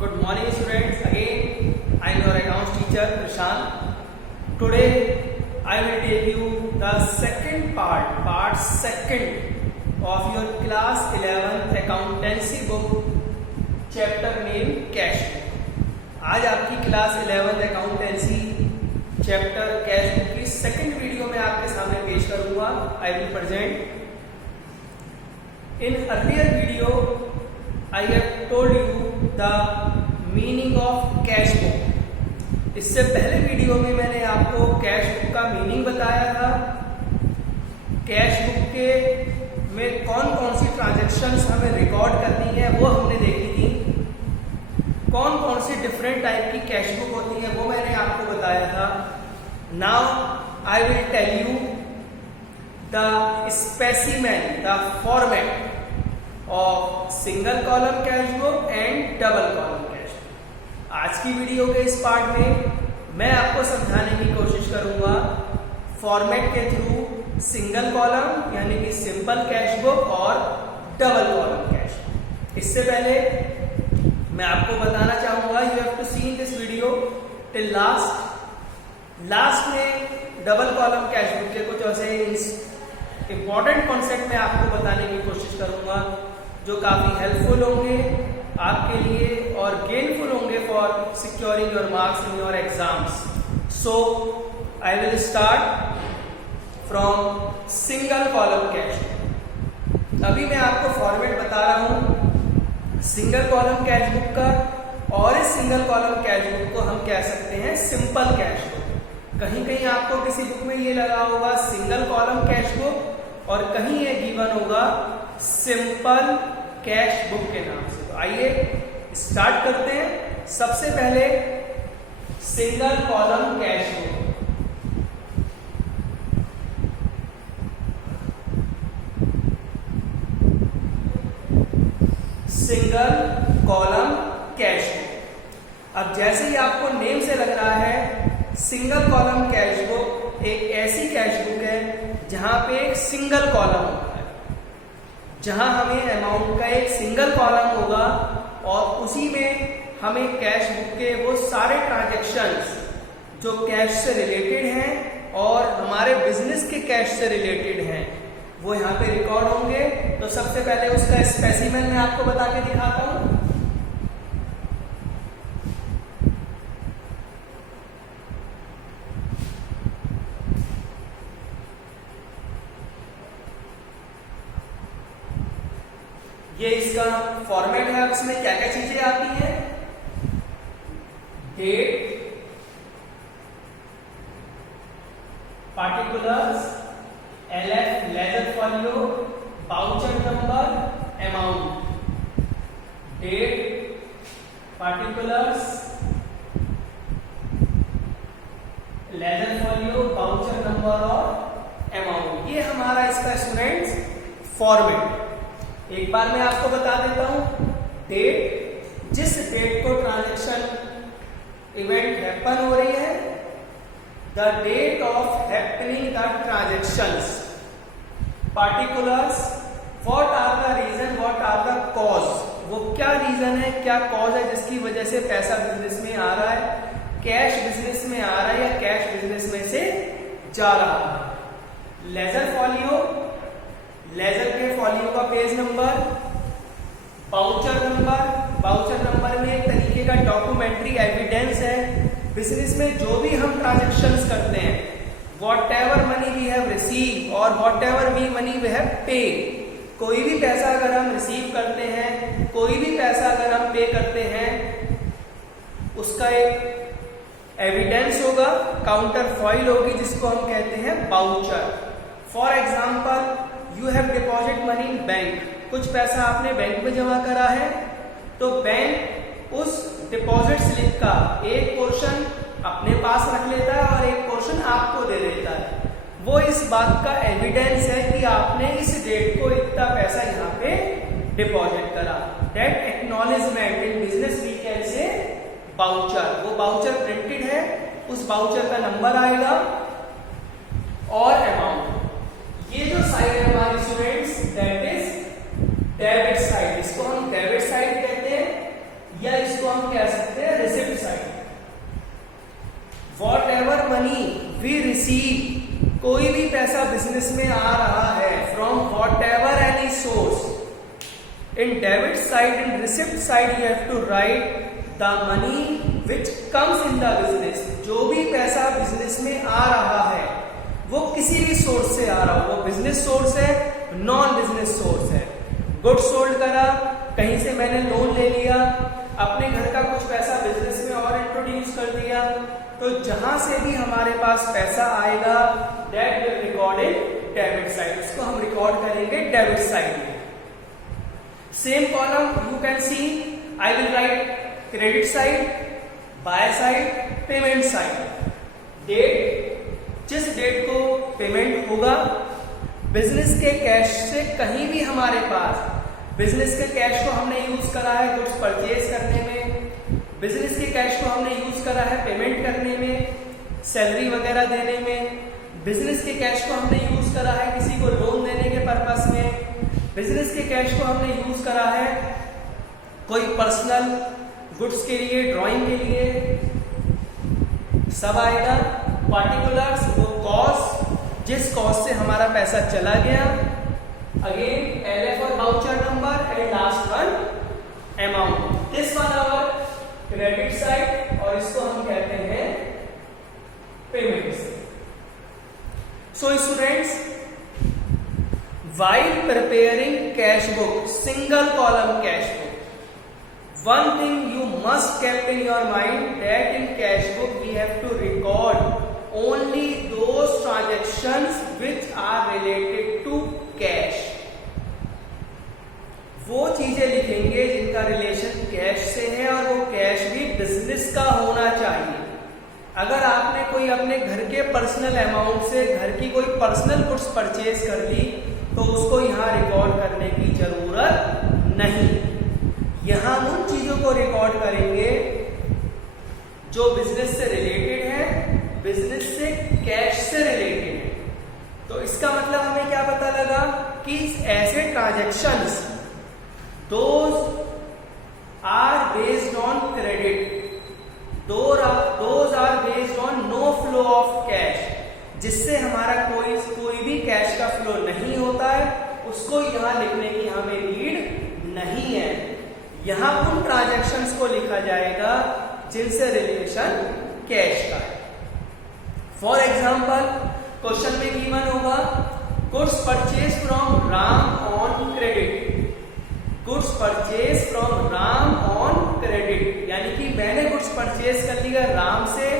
Good morning students. Again I am your accounts teacher Prashant. Today I will tell you the second part second of your class 11th accountancy book chapter name cash book. आज आपकी class 11th accountancy chapter cash book की second video में आपके सामने पेश करूंगा. I will present. In earlier video I have told you the meaning of cash book. इससे पहले वीडियो में मैंने आपको कैश बुक का मीनिंग बताया था. कैश बुक के में कौन कौन सी ट्रांजैक्शंस हमें रिकॉर्ड करनी है वो हमने देखी थी. कौन कौन सी डिफरेंट टाइप की कैश बुक होती है वो मैंने आपको बताया था. Now I will tell you the specimen, the format of single column cash book and double column cash book. आज की वीडियो के इस पार्ट में मैं आपको समझाने की कोशिश करूंगा फॉर्मेट के थ्रू सिंगल कॉलम यानी कि सिंपल कैश बुक और डबल कॉलम कैश बुक. इससे पहले मैं आपको बताना चाहूंगा you have to see in this video till last में डबल कॉलम कैश बुक के कुछ ऐसे इंपॉर्टेंट कॉन्सेप्ट मैं आपको बताने की कोशिश करूंगा जो काफी हेल्पफुल होंगे आपके लिए और गेनफुल होंगे for securing your marks in your exams. So I will start from single column cash book. अभी मैं आपको फॉर्मेट बता रहा हूं सिंगल कॉलम कैश बुक का, और इस सिंगल कॉलम कैश बुक को हम कह सकते हैं सिंपल कैश बुक. कहीं कहीं आपको किसी बुक में ये लगा होगा सिंगल कॉलम कैश बुक और कहीं ये गिवन होगा सिंपल कैश बुक के नाम से. तो आइए स्टार्ट करते हैं. सबसे पहले single column cash book. Single column cash book. अब जैसे ही आपको नेम से लग रहा है सिंगल कॉलम कैश बुक एक ऐसी कैश बुक है जहां पे एक सिंगल कॉलम होता है, जहां हमें अमाउंट का एक सिंगल कॉलम होगा और उसी में हमें कैश बुक के वो सारे ट्रांजैक्शंस जो कैश से रिलेटेड हैं और हमारे बिजनेस के कैश से रिलेटेड हैं वो यहाँ पे रिकॉर्ड होंगे. तो सबसे पहले उसका स्पेसिमेन मैं आपको बता के दिखाता हूं. ये इसका फॉर्मेट है. अब इसमें क्या क्या चीजें आती हैं? Date, particulars, LF ledger folio, voucher number, amount. Date, particulars, ledger folio, voucher number और अमाउंट. ये हमारा इसका स्टूडेंट्स फॉर्मेट. एक बार मैं आपको बता देता हूं. डेट, जिस डेट को ट्रांजैक्शन इवेंट हैपन हो रही है, the date of happening the transactions. Particulars, what are the reason, what are the cause. वो क्या रीजन है, क्या कॉज है जिसकी वजह से पैसा बिजनेस में आ रहा है, कैश बिजनेस में आ रहा है या कैश बिजनेस में से जा रहा है. लेजर फॉलियो, लेजर के फॉलियो का page number. Voucher number, voucher number में एक तरीके का डॉक्यूमेंट्री एविडेंस है. बिजनेस में जो भी हम ट्रांजैक्शंस करते हैं, whatever money we have receive और whatever we money we have pay, कोई भी पैसा अगर हम रिसीव करते हैं, कोई भी पैसा अगर हम पे करते हैं, उसका एक एविडेंस होगा, काउंटर फॉइल होगी जिसको हम कहते हैं voucher. For example you have deposit money in bank. कुछ पैसा आपने बैंक में जमा करा है तो बैंक उस डिपॉजिट स्लिप का एक पोर्शन अपने पास रख लेता है और एक पोर्शन आपको दे देता है. वो इस बात का एविडेंस है कि आपने इस डेट को इतना पैसा यहाँ पे डिपॉजिट करा. That acknowledgement in business we can say voucher. वो वाउचर प्रिंटेड है, उस वाउचर का नंबर आएगा और अमाउंट. ये जो साइड है हमारी students that is debit side. इसको हम डेबिट साइड कहते हैं या इसको हम रिसीव, कोई भी पैसा बिजनेस में आ रहा है from whatever any source, in debit side and receipt side you have to write the money which comes in the business. जो भी पैसा बिजनेस में आ रहा है वो किसी भी सोर्स से आ रहा हो, वो बिजनेस सोर्स है, नॉन बिजनेस सोर्स है। गुड्स सोल्ड करा, कहीं से मैंने लोन ले लिया, अपने घर का कुछ पैसा बिजनेस में और इंट्रोड्यूस कर दिया, तो जहां से भी हमारे पास पैसा आएगा that will record in debit side, उसको हम रिकॉर्ड करेंगे डेबिट साइड में। Same column you can see, I will write credit side, by side, payment side. Date, जिस डेट को पेमेंट होगा, बिजनेस के कैश से कहीं भी हमारे पास, बिजनेस के कैश को हमने यूज करा है गुड्स परचेज करने में, बिजनेस के कैश को हमने यूज करा है पेमेंट करने में, सैलरी वगैरह देने में, बिजनेस के कैश को हमने यूज करा है किसी को लोन देने के पर्पस में, बिजनेस के कैश को हमने यूज करा है कोई पर्सनल गुड्स के लिए, ड्राइंग के लिए, सब आएगा। पार्टिकुलर्स, वो कॉस्ट, जिस कॉस्ट से हमारा पैसा चला गया, अगेन LF और voucher number, and last one amount. This one hour credit side और इसको हम कहते हैं payment. So students, while preparing cash book, single column cash book, one thing you must keep in your mind that in cash book we have to record only those transactions which are related to cash. वो चीजें लिखेंगे जिनका relation cash से है और वो cash भी business का होना चाहिए। अगर आपने कोई अपने घर के पर्सनल अमाउंट से घर की कोई पर्सनल गुड्स परचेज कर ली तो उसको यहाँ रिकॉर्ड करने की जरूरत नहीं। यहाँ उन चीजों को रिकॉर्ड करेंगे जो बिजनेस से रिलेटेड है, बिजनेस से कैश से रिलेटेड है। तो इसका मतलब हमें क्या पता लगा कि ऐसे transactions those are based on credit, those are based on no flow of cash, जिससे हमारा कोई भी कैश का फ्लो नहीं होता है, उसको यहाँ लिखने की हमें नीड नहीं है। यहाँ उन ट्रांजैक्शंस को लिखा जाएगा जिनसे रिलेशन कैश का है। फॉर एग्जाम्पल, क्वेश्चन में गिवन होगा goods purchase from Ram on credit, goods purchase from Ram on credit, यानी कि मैंने गुड्स परचेज कर लिया राम से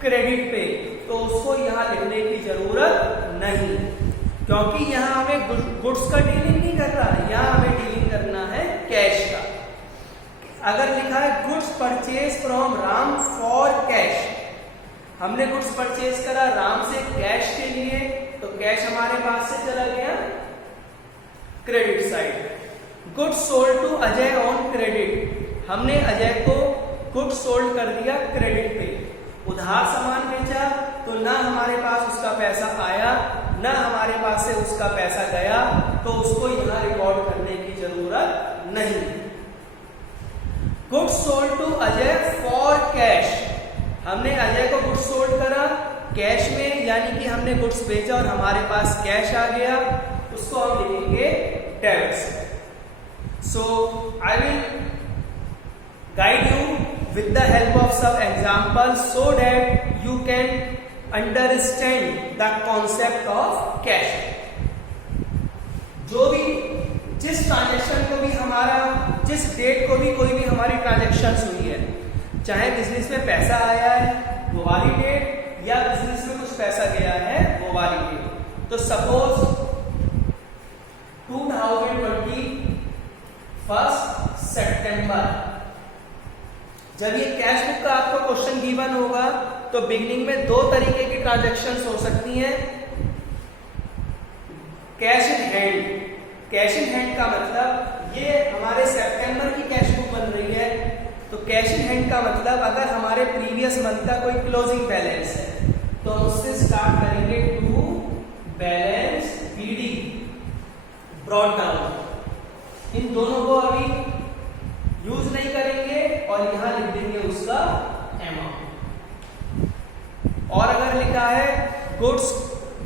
क्रेडिट पे, तो उसको यहाँ लिखने की जरूरत नहीं, क्योंकि यहाँ हमें गुड्स का डीलिंग नहीं कर रहा है, यहाँ हमें डीलिंग करना है कैश का। अगर लिखा है goods purchase from Ram for cash, हमने गुड्स परचेज करा राम से कैश के लिए, तो कैश हमारे पास से चला गया credit side. Goods sold to Ajay on credit, हमने अजय को गुड्स सोल्ड कर दिया क्रेडिट पे, उधार सामान बेचा तो ना हमारे पास उसका पैसा आया ना हमारे पास से उसका पैसा गया, तो उसको यहाँ रिकॉर्ड करने की जरूरत नहीं। Goods sold to Ajay for cash, हमने अजय को गुड्स सोल्ड करा कैश में, यानी कि हमने गुड्स बेचा और हमारे पास कैश आ गया, उसको हम लिखेंगे debit side. So I will guide you with the help of some examples so that you can understand the concept of cash. जो भी जिस ट्रांजैक्शन को भी हमारा, जिस डेट को भी कोई भी हमारी ट्रांजैक्शन हुई है, चाहे बिजनेस में पैसा आया है वो वाली डेट या बिजनेस में कुछ पैसा गया है वो वाली डेट। तो सपोज 2020 1 सितंबर, जब ये कैश बुक का आपको क्वेश्चन गिवन होगा तो बिगिनिंग में दो तरीके की ट्रांजैक्शंस हो सकती हैं। Cash in hand, cash in hand का मतलब ये हमारे सितंबर की कैश बुक बन रही है, तो कैश इन हैंड का मतलब अगर हमारे प्रीवियस मंथ का कोई क्लोजिंग बैलेंस है तो हम उससे स्टार्ट करेंगे to balance BD brought down. इन दोनों को अभी यूज नहीं करेंगे और यहां लिख देंगे उसका अमाउंट। और अगर लिखा है गुड्स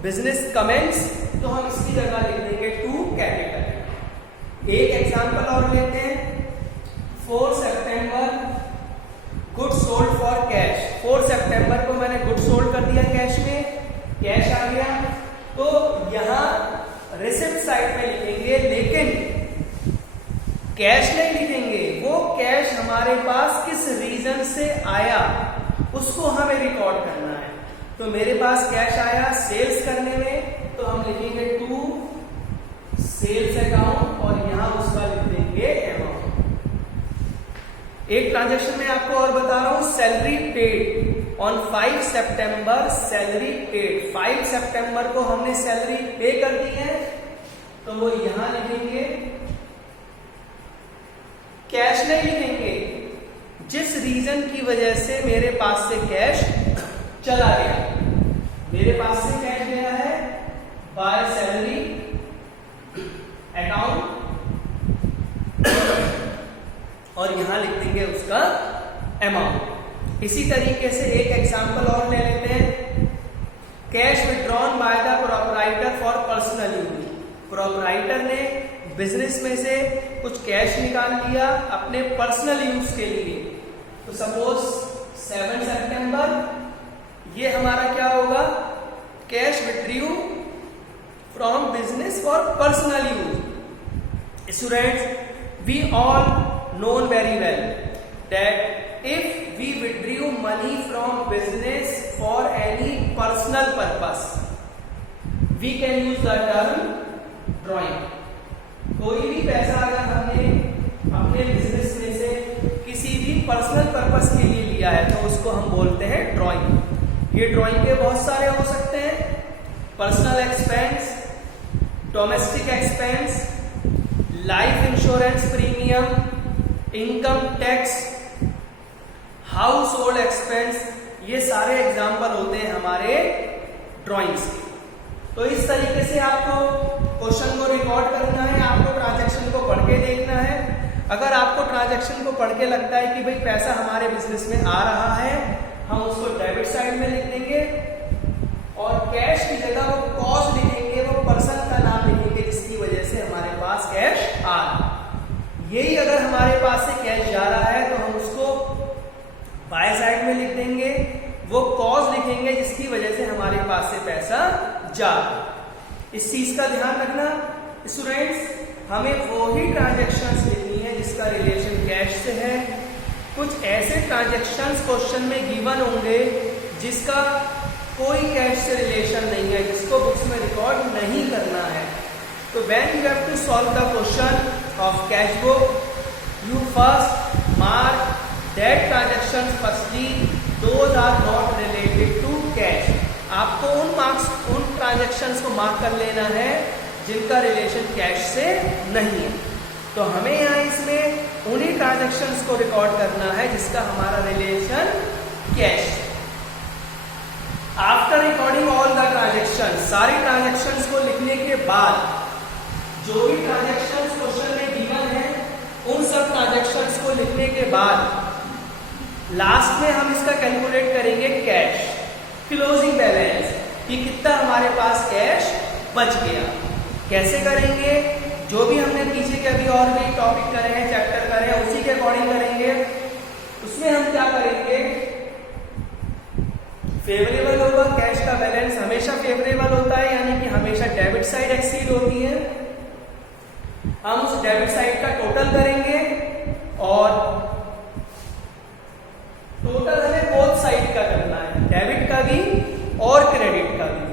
बिजनेस कमेंस, तो हम इसकी जगह लिख देंगे टू कैपिटल। एक एग्जांपल और लेते हैं, 4 सितंबर गुड्स सोल्ड फॉर कैश। 4 सितंबर को मैंने गुड्स सोल्ड कर दिया कैश में, कैश आ गया, तो यहां रिसिप्ट साइड में लिखेंगे, लेकिन कैश नहीं लिखेंगे। वो कैश हमारे पास किस रीजन से आया उसको हमें रिकॉर्ड करना है। तो मेरे पास कैश आया सेल्स करने में, तो हम लिखेंगे टू सेल्स अकाउंट और यहां उसका लिख देंगे अमाउंट। एक ट्रांजैक्शन में आपको और बता रहा हूं, salary paid on 5 September, salary paid 5 सितंबर को हमने सैलरी पे कर दी है, तो वो यहां लिखेंगे, कैश नहीं लिखेंगे। जिस रीजन की वजह से मेरे पास से कैश चला गया, मेरे पास से कैश गया है बाय सैलरी अकाउंट, और यहां लिख देंगे उसका अमाउंट। इसी तरीके से एक एग्जांपल और ले लेते हैं, cash withdrawn by the proprietor for personal use. Proprietor ने बिजनेस में से कुछ कैश निकाल लिया अपने पर्सनल यूज के लिए, तो सपोज 7 सितंबर ये हमारा क्या होगा, cash withdrew from business for personal use. Students, we all known very well that if we withdrew money from business for any personal purpose, we can use the term drawing. कोई भी पैसा अगर हमने अपने बिजनेस में से किसी भी पर्सनल पर्पस के लिए लिया है तो उसको हम बोलते हैं ड्राइंग। ये ड्राइंग के बहुत सारे हो सकते हैं, personal expense, domestic expense, life insurance premium, income tax, house hold expense, ये सारे एग्जाम्पल होते हैं हमारे ड्राइंग्स के। तो इस तरीके से आपको क्वेश्चन को रिकॉर्ड करना है, आपको ट्रांजैक्शन को पढ़ के देखना है। अगर आपको ट्रांजैक्शन को पढ़ के लगता है कि भाई पैसा हमारे बिजनेस में आ रहा है, हम उसको डेबिट साइड में लिख देंगे और कैश की जगह वो कॉस्ट लिखेंगे, वो पर्सन का नाम लिखेंगे जिसकी वजह से हमारे पास कैश आ रहा है। यही अगर हमारे पास से कैश जा रहा है तो हम उसको बाय साइड में लिख देंगे, वो कॉज लिखेंगे जिसकी वजह से हमारे पास से पैसा जा रहा है। इस चीज का ध्यान रखना स्टूडेंट्स, हमें वो ही ट्रांजैक्शंस लिखनी है जिसका रिलेशन कैश से है। कुछ ऐसे ट्रांजैक्शंस क्वेश्चन में गिवन होंगे जिसका कोई कैश से रिलेशन नहीं है, जिसको बुक्स में रिकॉर्ड नहीं करना है। तो when you have to solve the question of cash book, you first mark that transactions firstly those are not related to cash. आपको उन ट्रांजैक्शंस को मार्क कर लेना है जिनका रिलेशन कैश से नहीं है। तो हमें यहाँ इसमें उन्हीं ट्रांजैक्शंस को रिकॉर्ड करना है जिसका हमारा relation cash. After recording all the transaction, सारी ट्रांजैक्शंस को लिखने के बाद जो भी ट्रांजैक्शंस क्वेश्चन में गिवन है उन सब ट्रांजैक्शंस को लिखने के बाद लास्ट में हम इसका कैलकुलेट करेंगे कैश क्लोजिंग बैलेंस, कि कितना हमारे पास कैश बच गया। कैसे करेंगे, जो भी हमने पीछे के अभी और भी टॉपिक करे हैं, चैप्टर करे हैं, उसी के अकॉर्डिंग करेंगे। उसमें हम क्या करेंगे, फेवरेबल होगा, कैश का बैलेंस हमेशा फेवरेबल होता है, यानी कि हमेशा डेबिट साइड एक्सीड होती है। हम उस डेबिट साइड का टोटल करेंगे और टोटल हमें बोथ साइड का करना है, डेबिट का भी और क्रेडिट का भी।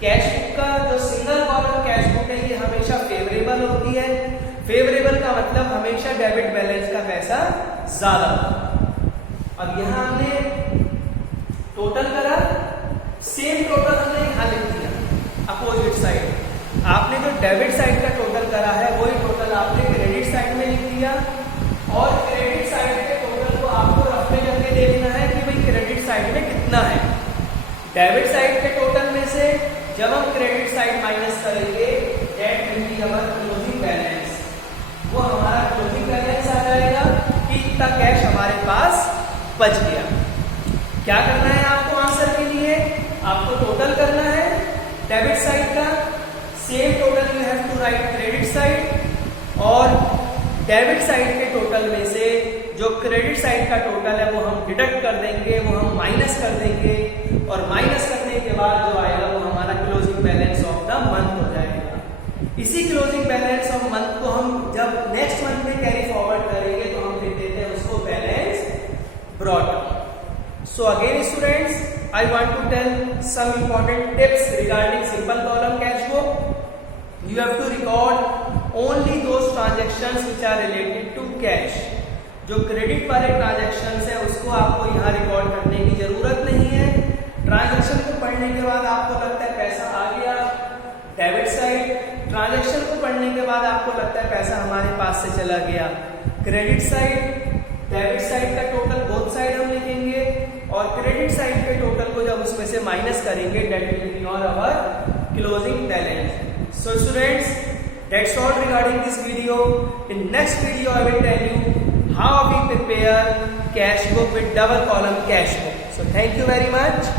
कैश बुक का जो सिंगल कॉलम कैश बुक है ये हमेशा फेवरेबल होती है। फेवरेबल का मतलब हमेशा डेबिट बैलेंस का पैसा ज्यादा। अब यहां हमने टोटल करा, सेम टोटल हमने यहां लिख दिया अपोजिट साइड। आपने जो डेबिट साइड का टोटल करा है वही टोटल आपने क्रेडिट साइड में लिख दिया, और क्रेडिट साइड के टोटल को आपको रफ में करके देखना है कि भाई क्रेडिट साइड में कितना है। डेबिट साइड के टोटल में से जब हम क्रेडिट साइड माइनस करेंगे that will be our closing balance, वो हमारा क्लोजिंग बैलेंस आ जाएगा कि इतना कैश हमारे पास बच गया। क्या करना है आपको आंसर के लिए, आपको टोटल करना है डेबिट साइड का, same total you have to write credit side, और डेबिट साइड के टोटल में से जो क्रेडिट साइड का टोटल है वो हम डिडक्ट कर देंगे, वो हम माइनस कर देंगे, और माइनस करने के बाद जो आएगा वो हमारा closing balance of the month हो जाएगा। इसी क्लोजिंग बैलेंस ऑफ मंथ को हम जब नेक्स्ट मंथ में कैरी फॉरवर्ड करेंगे तो हम लिख देते हैं उसको balance brought up. So again students, I want to tell some important tips regarding simple column cash book. You have to record only those transactions which are related to cash. जो credit वाले transactions है उसको आपको यहाँ record करने की जरूरत नहीं है। ट्रांजेक्शन को पढ़ने के बाद आपको लगता है पैसा आ गया डेबिट साइड, ट्रांजेक्शन को पढ़ने के बाद आपको लगता है पैसा हमारे पास से चला गया क्रेडिट साइड, डेबिट साइड का टोटल बोथ साइड हम लिखेंगे, और क्रेडिट साइड के टोटल को जब उसमें से माइनस करेंगे that will be on our closing balance. So students, that's all regarding this video. In next video I will tell you how we prepare cash book with double column cash book. So thank you very much.